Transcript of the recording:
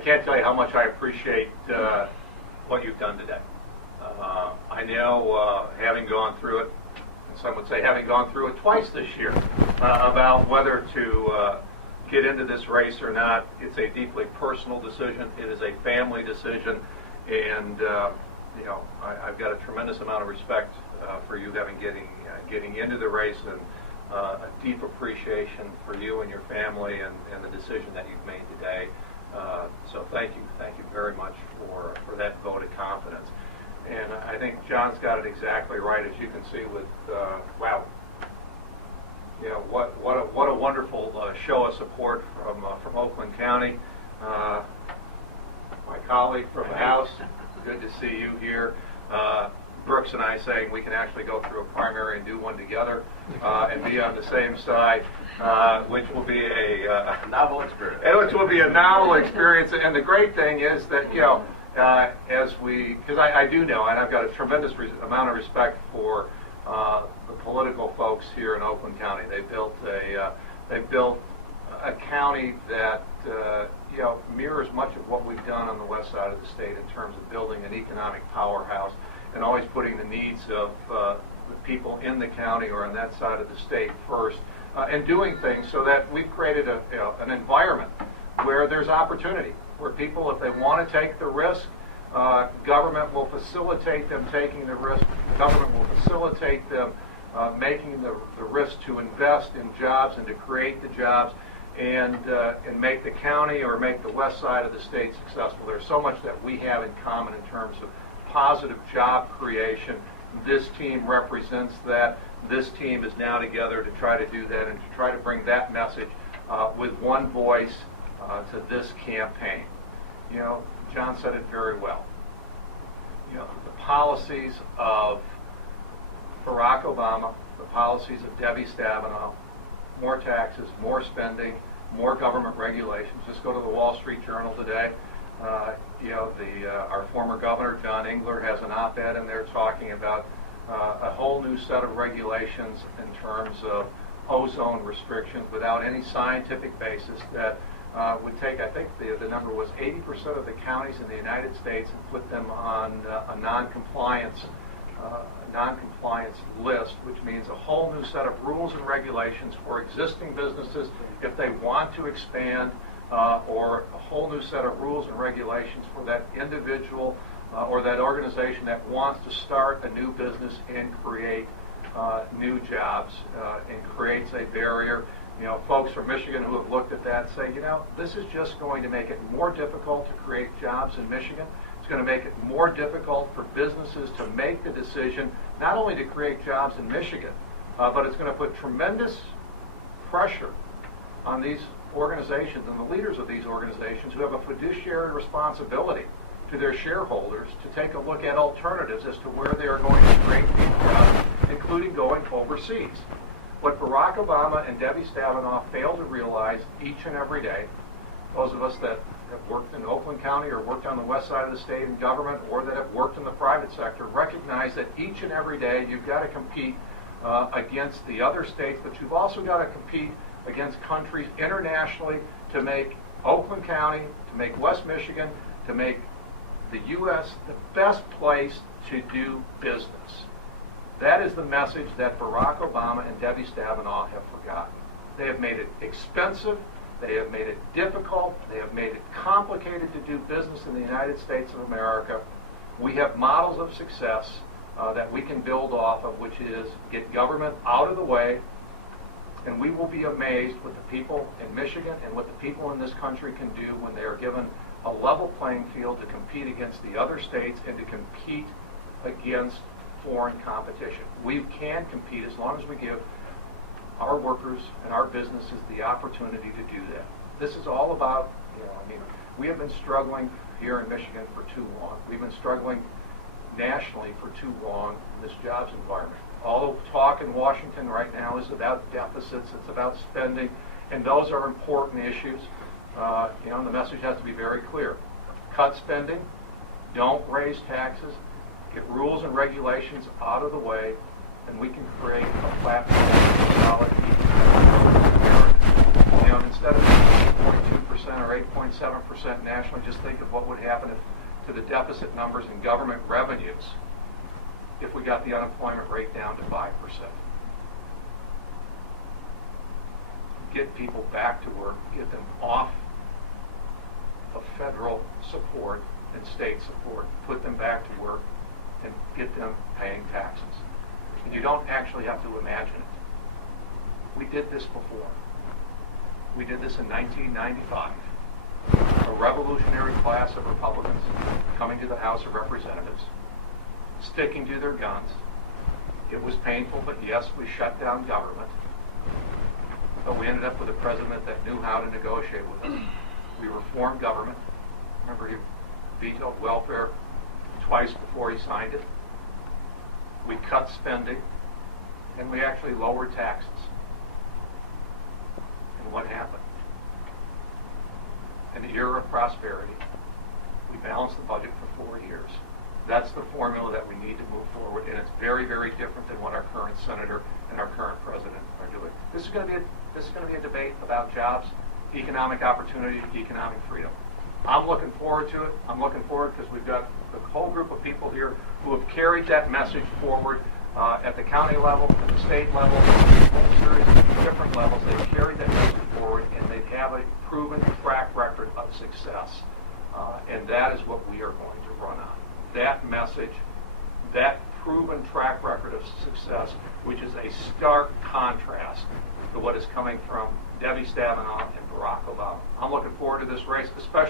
can't tell you how much I appreciate what you've done today. I know, having gone through it, and some would say having gone through it twice this year, about whether to get into this race or not, it's a deeply personal decision. It is a family decision, and you know, I've got a tremendous amount of respect for you getting into the race, and a deep appreciation for you and your family and the decision that you've made today. So thank you very much for that vote of confidence. And I think John's got it exactly right, as you can see with, wow, you know, what a wonderful show of support from Oakland County. My colleague from the House, good to see you here. Brooks and I saying we can actually go through a primary and do one together and be on the same side, which will be a novel experience. Which will be a novel experience. And the great thing is that, you know, because I do know, and I've got a tremendous amount of respect for the political folks here in Oakland County. They built a county that you know, mirrors much of what we've done on the west side of the state in terms of building an economic powerhouse and always putting the needs of the people in the county or on that side of the state first, and doing things so that we've created an environment where there's opportunity, where people, if they want to take the risk, government will facilitate them taking the risk. Government will facilitate them making the risk to invest in jobs and to create the jobs, and make the county or make the west side of the state successful. There's so much that we have in common in terms of positive job creation. This team represents that. This team is now together to try to do that and to try to bring that message with one voice to this campaign. You know, John said it very well. You know, the policies of Barack Obama, the policies of Debbie Stabenow, more taxes, more spending, more government regulations. Just go to the Wall Street Journal today. You know, our former governor, John Engler, has an op-ed in there talking about a whole new set of regulations in terms of ozone restrictions without any scientific basis that would take, I think the number was 80% of the counties in the United States and put them on a non-compliance list, which means a whole new set of rules and regulations for existing businesses if they want to expand, or a whole new set of rules and regulations for that individual or that organization that wants to start a new business and create new jobs, and creates a barrier. You know, folks from Michigan who have looked at that say, you know, this is just going to make it more difficult to create jobs in Michigan. It's going to make it more difficult for businesses to make the decision not only to create jobs in Michigan, but it's going to put tremendous pressure on these organizations and the leaders of these organizations who have a fiduciary responsibility to their shareholders to take a look at alternatives as to where they are going to create these jobs, including going overseas. What Barack Obama and Debbie Stabenow fail to realize each and every day, those of us that have worked in Oakland County or worked on the west side of the state in government or that have worked in the private sector, recognize that each and every day you've got to compete against the other states, but you've also got to compete against countries internationally to make Oakland County, to make West Michigan, to make the U.S. the best place to do business. That is the message that Barack Obama and Debbie Stabenow have forgotten. They have made it expensive, they have made it difficult, they have made it complicated to do business in the United States of America. We have models of success that we can build off of, which is get government out of the way, and we will be amazed what the people in Michigan and what the people in this country can do when they are given a level playing field to compete against the other states and to compete against foreign competition. We can compete as long as we give our workers and our businesses the opportunity to do that. This is all about, you know, I mean, we have been struggling here in Michigan for too long. We've been struggling nationally for too long in this jobs environment. All the talk in Washington right now is about deficits, it's about spending, and those are important issues. You know, the message has to be very clear. Cut spending, don't raise taxes, get rules and regulations out of the way, and we can create a platform for solid economic growth in America. You know, instead of 2.2% or 8.7% nationally. Just think of what would happen to the deficit numbers in government revenues if we got the unemployment rate down to 5%. Get people back to work, get them off of federal support and state support, put them back to work, and get them paying taxes. And you don't actually have to imagine it. We did this before. We did this in 1995. A revolutionary class of Republicans coming to the House of Representatives, sticking to their guns. It was painful, but yes, we shut down government. But we ended up with a president that knew how to negotiate with us. We reformed government. Remember, he vetoed welfare twice before he signed it. We cut spending, and we actually lowered taxes. And what happened? In the era of prosperity, we balanced the budget for 4 years. That's the formula that we need to move forward, and it's very, very different than what our current senator and our current president are doing. This is going to be a debate about jobs, economic opportunity, economic freedom. I'm looking forward to it. I'm looking forward because we've got a whole group of people here who have carried that message forward at the county level, at the state level, a whole series of different levels. They've carried that message forward, and they have a proven track record of success. And that is what we are going to run on. That message, that proven track record of success, which is a stark contrast to what is coming from Debbie Stabenow and Barack Obama. I'm looking forward to this race, especially